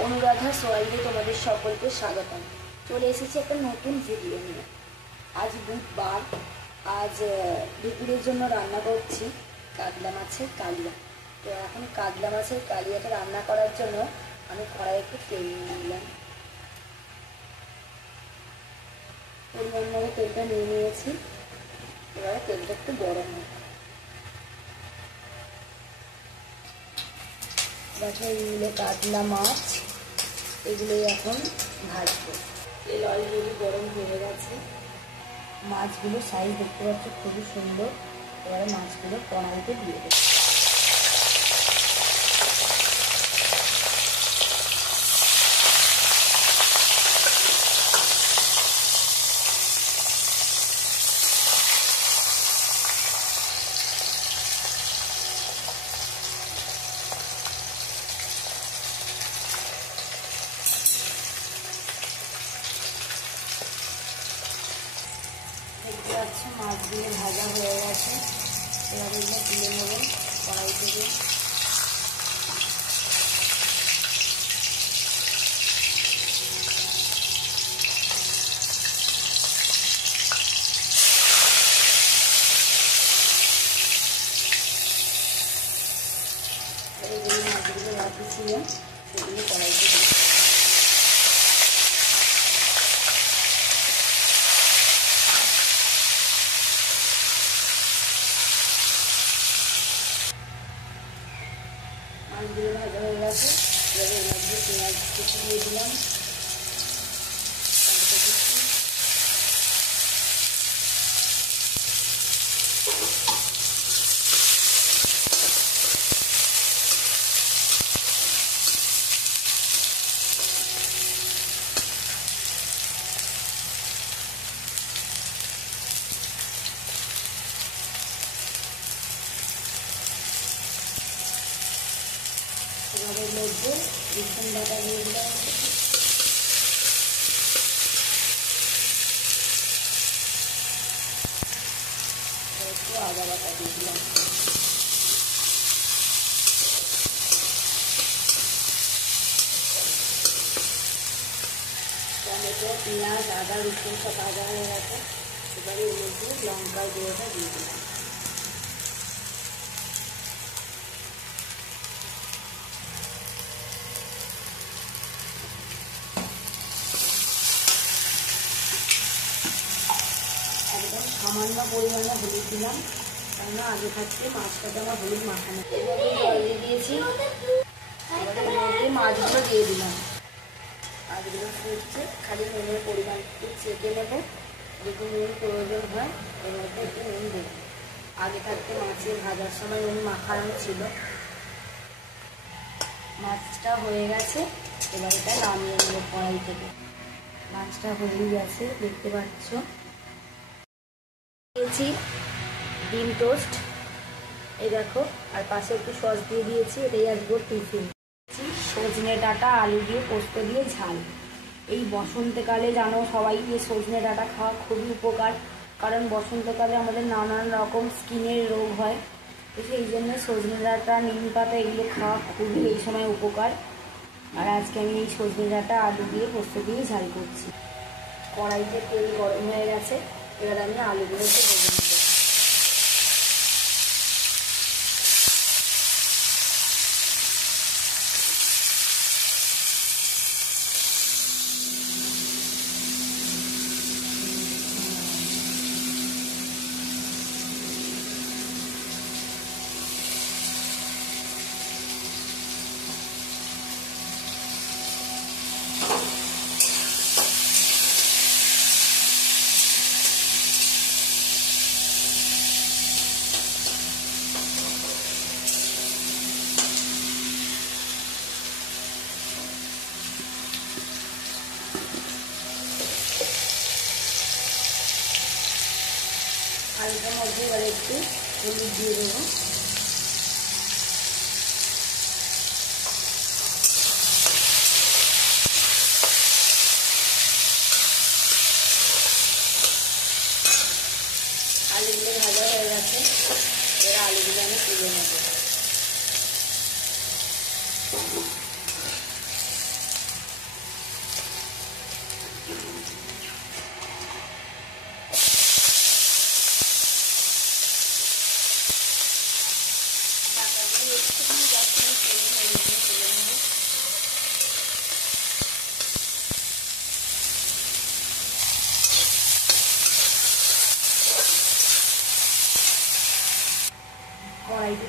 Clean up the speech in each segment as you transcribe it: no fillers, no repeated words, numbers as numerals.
অনুরাধা সোয়াইলে তোমাদের সকলকে স্বাগতম। চলে এসেছি একটা নতুন ভিডিও নিয়ে। আজ বুধবার, আজ দুপুরের জন্য রান্না করছি কাতলা মাছের কালিয়া। তো এখন কাতলা মাছের কালিয়াটা রান্না করার জন্য আমি কড়াইয়ে একটু তেল নিয়ে নিলাম। পরিমাণ মতো তেলটা নিয়ে নিয়েছি। এবারে তেলটা একটু গরম হোক। দেখো এইগুলো কাতলা মাছ, এগুলোই এখন ভাজবো। তেল অলরেডি গরম হয়ে গেছে। মাছগুলো সাইজ দেখতে পাচ্ছ খুবই সুন্দর। এবারে মাছগুলো কড়াইতে দিয়ে দেবো। দেখতে পাচ্ছ মাছগুলো ভাজা হয়ে গেছে। এবার এগুলো তুলে নেবো কড়াই থেকে। এইগুলো মাছগুলো রাখি ছিল, সেগুলো কড়াইতে দিই। মাছগুলো ভাজা হয়ে গেছে। এবারে এর মধ্যে পেঁয়াজ কুচি দিয়ে দিলাম। এবারে এর মধ্যে রসুন বাটা দিয়ে দিলাম। একটু আদা বাটা দিয়ে দিলাম। টমেটো, পেঁয়াজ, আদা, রসুন সব ভাজা হয়ে গেছে। এবারে এর মধ্যে লঙ্কার গুঁড়োটা দিয়ে দিলাম। একদম সামান্য পরিমাণে হলুদ দিলাম, কেননা আগে থাকতে মাছটাতে আমার হলুদ মাখানো। এভাবে জল দিয়ে দিয়েছি। এবারে এর মধ্যে মাছগুলো দিয়ে দিলাম। মাছগুলো ফুটছে, খালি নুনের পরিমাণ একটু চেপে নেবো। যদি নুন প্রয়োজন হয় এর মধ্যে একটু নুন দেবো। আগে থাকতে মাছের ভাজার সময় নুন মাখানো ছিল। মাছটা হয়ে গেছে। এবার এটা নামিয়ে নেবো কড়াই থেকে। মাছটা হয়ে গেছে, দেখতে পাচ্ছ। দিয়েছি ডিম টোস্ট, এই দেখো, আর পাশে একটু সস দিয়ে দিয়েছি। এটাই আসবো টিফিন। সজনে ডাঁটা আলু দিয়ে পোস্ত দিয়ে ঝাল। এই বসন্তকালে জানো সবাই যে সজনে ডাঁটা খাওয়া খুবই উপকার, কারণ বসন্তকালে আমাদের নানান রকম স্কিনের রোগ হয়। তো সেই জন্য সজনে ডাঁটা, নিম পাতা এগুলো খাওয়া খুবই এই সময় উপকার। আর আজকে আমি এই সজনে ডাঁটা আলু দিয়ে পোস্ত দিয়ে ঝাল করছি। কড়াইতে তেল গরম হয়ে গেছে। এবার আমি আলুগুলোকে ভেজে নেব। আলুটার মধ্যে এবার একটু হলুদ দিয়ে দেবো। আলুগুলো ভাজা হয়ে গেছে। এবার আলুগুলো আমি তুলে নেব। আলুটা মধ্যে এবার একটু হলুদ দিয়ে দেবো। আলুটা মধ্যে এবার একটু হলুদ দিয়ে দেবো। এবার আলুগুলো ভাজা হয়ে গেছে। এবার আলুগুলো আমি তুলে নেব।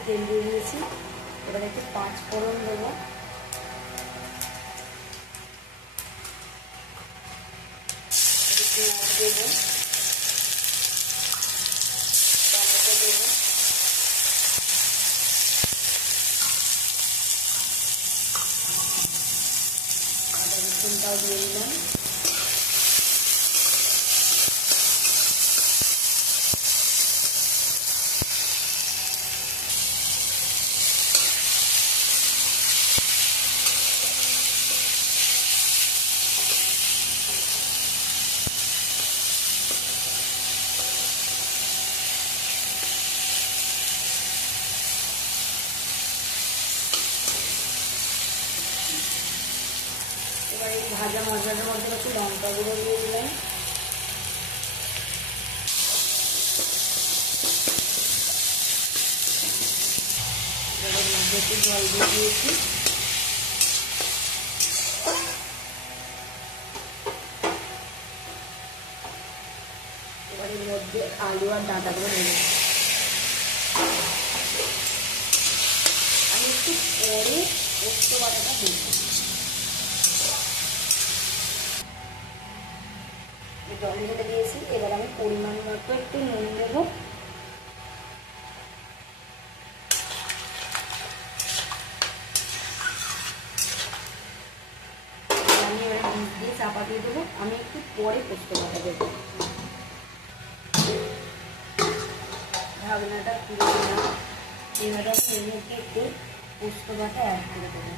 তেল দিয়ে দিয়েছি। এবার একটু 5 ফোড়ন দেবো, পেঁয়াজ দেবো, টমেটো দেবো, আদা রসুনটাও দিয়ে দিলাম। এবার এই ভাজা মশলাটার মধ্যে একটু লঙ্কা গুঁড়ো দিয়ে দিলাম, এর মধ্যে একটু জল দিয়ে দিয়েছি। এবার এর মধ্যে আলু আর ডাঁটাগুলো দিয়ে দিচ্ছি। আমি একটু পরে পোস্ত বাটাটা দিয়ে দিই। জল ঢেলে দিয়েছি। এবার আমি পরিমাণ মতো একটু নুন দেবো, আমি এবার বীজ দিয়ে চাপা দিয়ে দেবো। আমি একটু পরে পোস্ত বাটা দেবো। ঢাকনাটা খুলে দিলাম। এবার আমি এর মধ্যে একটু পোস্ত বাটা অ্যাড করে দেবো।